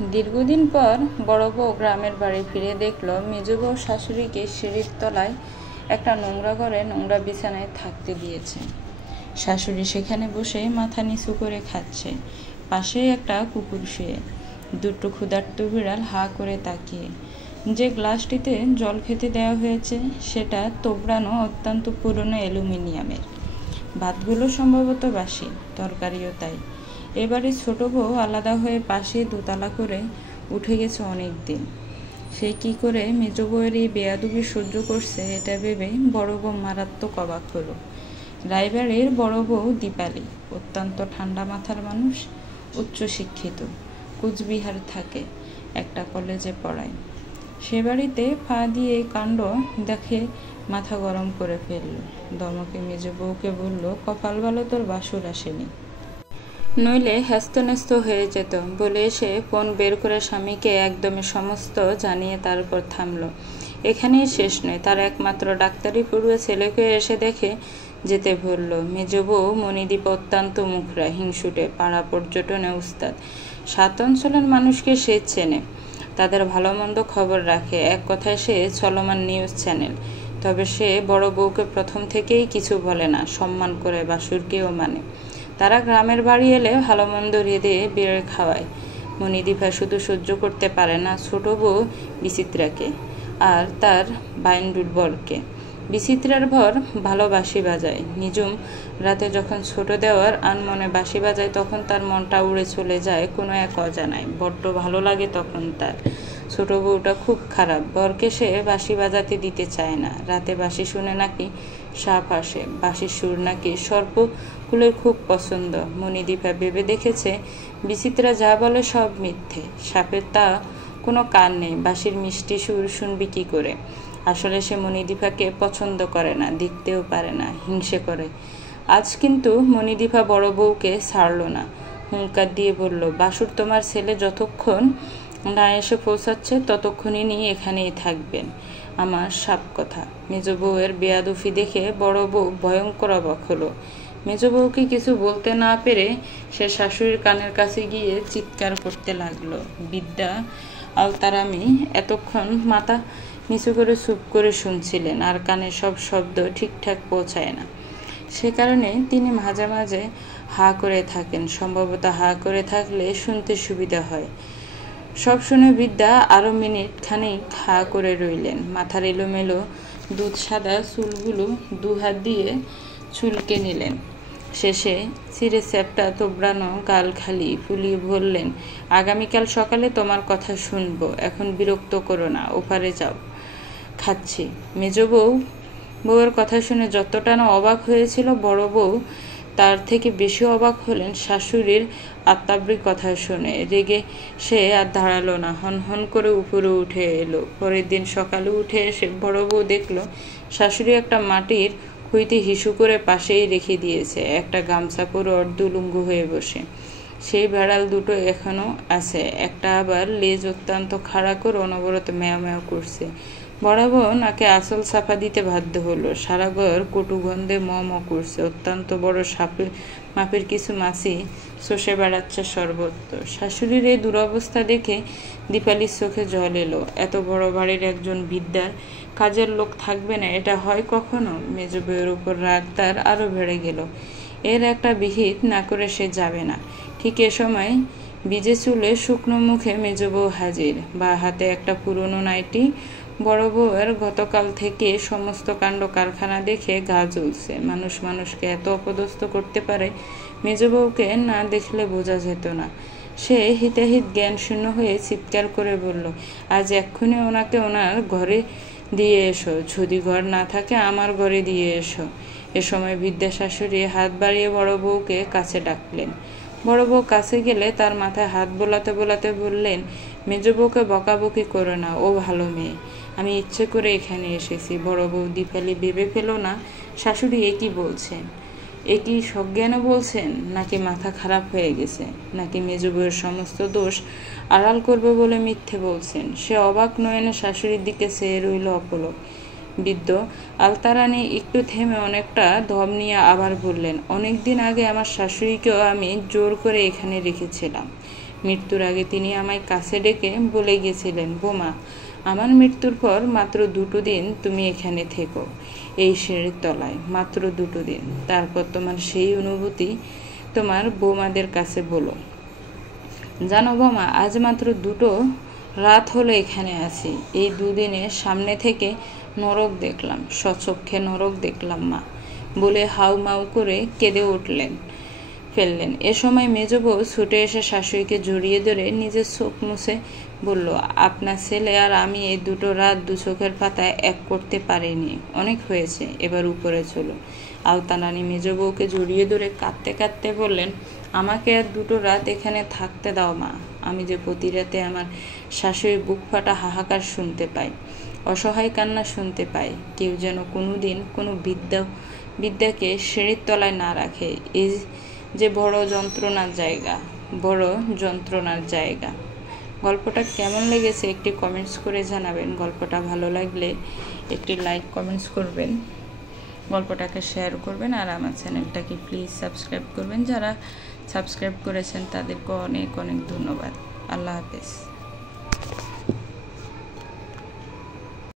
দীর্ঘদিন পর বড় বউ গ্রামের বাড়ি ফিরে দেখল মেজ বউ শাশুড়িকে সিঁড়ির তলায় একটা নোংরা ঘরে নোংরা বিছানায় থাকতে দিয়েছে। শাশুড়ি সেখানে বসে মাথা নিচু করে খাচ্ছে, পাশেই একটা কুকুর শুয়ে, দুটো ক্ষুধার্ত বিড়াল হা করে তাকিয়ে। যে গ্লাসটিতে জল খেতে দেওয়া হয়েছে সেটা তোবড়ানো অত্যন্ত পুরনো অ্যালুমিনিয়ামের। ভাতগুলো সম্ভবত বাসি, তরকারিও তাই। এবারে ছোট বউ আলাদা হয়ে পাশে দোতলা করে উঠে গেছে অনেক দিন। সে কি করে মেজ বউয়ের এই বেয়াদবি সহ্য করছে এটা ভেবে বড় বউ মারাত্মক অবাক হলো। রায়বাড়ির বড় বউ দীপালি অত্যন্ত ঠান্ডা মাথার মানুষ, উচ্চশিক্ষিত, কুচবিহার থাকে, একটা কলেজে পড়ায়। সে বাড়িতে পা দিয়ে এই কাণ্ড দেখে মাথা গরম করে ফেলল। দমকে মেজ বউকে বলল, কপাল ভালো তোর বাসুর আসেনি, নইলে হ্যাস্তন্যস্ত হয়ে যেত। বলে এসে ফোন বের করে স্বামীকে একদমে সমস্ত জানিয়ে তারপর থামল। এখানেই শেষ নয়, তার একমাত্র ডাক্তারি পড়ুয়া ছেলেকে এসে দেখে যেতে বলল। মেজ বউ মণিদীপ অত্যন্ত মুখরা, হিংসুটে, পাড়া পর্যটনে উস্তাদ। 7 অঞ্চলের মানুষকে সে চেনে, তাদের ভালো মন্দ খবর রাখে, এক কথায় সে চলমান নিউজ চ্যানেল। তবে সে বড় বউকে প্রথম থেকেই কিছু বলে না, সম্মান করে, বাসুরকেও মানে। তারা গ্রামের বাড়ি এলে ভালো মন্দ রেঁধে বেড়ে খাওয়ায়। মণিদীপা শুধু সহ্য করতে পারে না ছোট বউ বিচিত্রাকে আর তার বাইন্ডুর বরকে। বিচিত্রার ভর ভালো বাঁশি বাজায়। নিজুম রাতে যখন ছোট দেওয়ার আনমনে বাঁশি বাজায় তখন তার মনটা উড়ে চলে যায় কোনো এক অজানায়। বড্ড ভালো লাগে তখন তার। ছোট বউটা খুব খারাপ, বরকে সে বাঁশি বাজাতে দিতে চায় না। রাতে বাঁশি শুনে নাকি সাপ আসে, বাঁশির সুর নাকি সর্পকুলের খুব পছন্দ। মণিদীপা ভেবে দেখেছে বিচিত্রা যা বলে সব মিথ্যে। সাপের তা কোনো কান নেই, বাঁশির মিষ্টি সুর শুনবি কি করে। আসলে সে মণিদীপাকে পছন্দ করে না, দেখতেও পারে না, হিংসে করে। আজ কিন্তু মণিদীপা বড় বউকে ছাড়ল না, হুঙ্কার দিয়ে বলল, বাসুর তোমার ছেলে যতক্ষণ না এসে পৌঁছাচ্ছে ততক্ষণই নিয়ে এখানেই থাকবেন, আমার সাপ কথা। মেজ বউয়ের বেয়াদফি দেখে বড় বউ ভয়ঙ্কর অবাক হলো। মেজ বউকে কিছু বলতে না পেরে সে শাশুড়ির কানের কাছে গিয়ে চিৎকার করতে লাগলো। বিদ্যা আলতারামি এতক্ষণ মাথা নিচু করে চুপ করে শুনছিলেন, আর কানে সব শব্দ ঠিকঠাক পৌঁছায় না। সে কারণে তিনি মাঝে মাঝে হা করে থাকেন। সম্ভবত হা করে থাকলে শুনতে সুবিধা হয়। সব শুনে বিদ্যা আরো মিনিট খানিক হা করে রইলেন। মাথার এলোমেলো দুধ সাদা চুলগুলো 2 হাত দিয়ে চুলকে নিলেন। শেষে চিরে চ্যাপটা তোবড়ানো গাল খালি ফুলিয়ে বললেন, আগামীকাল সকালে তোমার কথা শুনবো, এখন বিরক্ত করো না, ওপারে যাও, খাচ্ছি। মেজ বউয়ের কথা শুনে যতটা না অবাক হয়েছিল বড় বউ, তার থেকে বেশি অবাক হলেন শাশুড়ির আত্মাব্রিক কথা শুনে। রেগে সে আর দাঁড়ালো না, হন করে উপরে উঠে এলো। পরের দিন সকালে উঠে এসে বড় বউ দেখল শাশুড়ি একটা মাটির খুইতে হিসু করে পাশেই রেখে দিয়েছে, একটা গামছা পরে অর্ধুলুঙ্গ হয়ে বসে। সেই বেড়াল দুটো এখনো আছে, একটা আবার লেজ অত্যন্ত খাড়া করে অনবরত ম্যাও ম্যাও করছে। বড় বউ নাকে আসল সাফা দিতে বাধ্য হলো। সারা ঘর কটু গন্ধে ম করছে। অত্যন্ত বড় সাপের মাপের কিছু মাছি চষে বেড়াচ্ছে সর্বত্র। শাশুড়ির এই দুরবস্থা দেখে দীপালির চোখে জল এলো। এত বড় বাড়ির একজন বিদ্যার কাজের লোক থাকবে না, এটা হয় কখনো? মেজ বউয়ের উপর রাগ তার আরো বেড়ে গেল। এর একটা বিহিত না করে সে যাবে না। ঠিক এ সময় ভিজে চুলে শুকনো মুখে মেজ বউ হাজির, বা হাতে একটা পুরনো নাইটি। বড় বউয়ের গতকাল থেকে সমস্ত কাণ্ড কারখানা দেখে গা জ্বলছে। মানুষ মানুষকে এত অপদস্থ করতে পারে মেজ বউকে না দেখলে বোঝা যেত না। সে হিতাহিত জ্ঞান শূন্য হয়ে চিৎকার করে বলল, আজ এক্ষুনি ওনাকে ওনার ঘরে দিয়ে এসো, যদি ঘর না থাকে আমার ঘরে দিয়ে এসো। এ সময় বিদ্যা শাশুড়ি হাত বাড়িয়ে বড় বউকে কাছে ডাকলেন। বড় বউ কাছে গেলে তার মাথায় হাত বোলাতে বোলাতে বললেন, মেজ বউকে বকাবকি করো না, ও ভালো মেয়ে, আমি ইচ্ছে করে এখানে এসেছি। বড় বউ দীপালি ভেবে পেল না শাশুড়ি একই বলছেন, একই সজ্ঞানে বলছেন, নাকি মাথা খারাপ হয়ে গেছে, নাকি মেজ বউয়ের সমস্ত দোষ আড়াল করবে বলে মিথ্যে বলছেন। সে অবাক নয়নে শাশুড়ির দিকে চেয়ে রইল অপলক। বৃদ্ধ আলতারানী একটু থেমে অনেকটা দম নিয়ে আবার বললেন, অনেকদিন আগে আমার শাশুড়িকেও আমি জোর করে এখানে রেখেছিলাম। মৃত্যুর আগে তিনি আমায় কাছে ডেকে বলে গেছিলেন, বোমা, আমার মৃত্যুর পর মাত্র 2 দিন তুমি এখানে থেকো, এই সিঁড়ির তলায়, মাত্র 2 দিন। তারপর তোমার সেই অনুভূতি তোমার বৌমাদের কাছে বলো। জানো বোমা, আজ মাত্র 2 রাত হলো এখানে আছি। এই 2 দিনে সামনে থেকে নরক দেখলাম, স্বচক্ষে নরক দেখলাম মা, বলে হাউমাউ করে কেঁদে ফেললেন। এ সময় মেজ বউ ছুটে এসে শাশুড়িকে জড়িয়ে ধরে নিজের চোখ মুছে বলল, আপনার ছেলে আর আমি এই 2 রাত 2 চোখের পাতায় এক করতে পারিনি, অনেক হয়েছে, এবার উপরে চলো। আলতানানি মেজ বউকে জড়িয়ে ধরে কাঁদতে কাঁদতে বললেন, আমাকে আর 2 রাত এখানে থাকতে দাও মা। আমি যে প্রতি রাতে আমার শাশুড়ির বুক ফাটা হাহাকার শুনতে পাই, অসহায় কান্না শুনতে পাই। কেউ যেন কোনোদিন কোনো বিদ্যাকে সিঁড়ির তলায় না রাখে। এই যে বড় যন্ত্রণার জায়গা। গল্পটা কেমন লেগেছে একটি কমেন্টস করে জানাবেন। গল্পটা ভালো লাগলে একটি লাইক কমেন্টস করবেন, গল্পটাকে শেয়ার করবেন, আর আমার চ্যানেলটাকে প্লিজ সাবস্ক্রাইব করবেন। যারা সাবস্ক্রাইব করেছেন তাদেরকে অনেক অনেক ধন্যবাদ। আল্লাহ হাফেজ।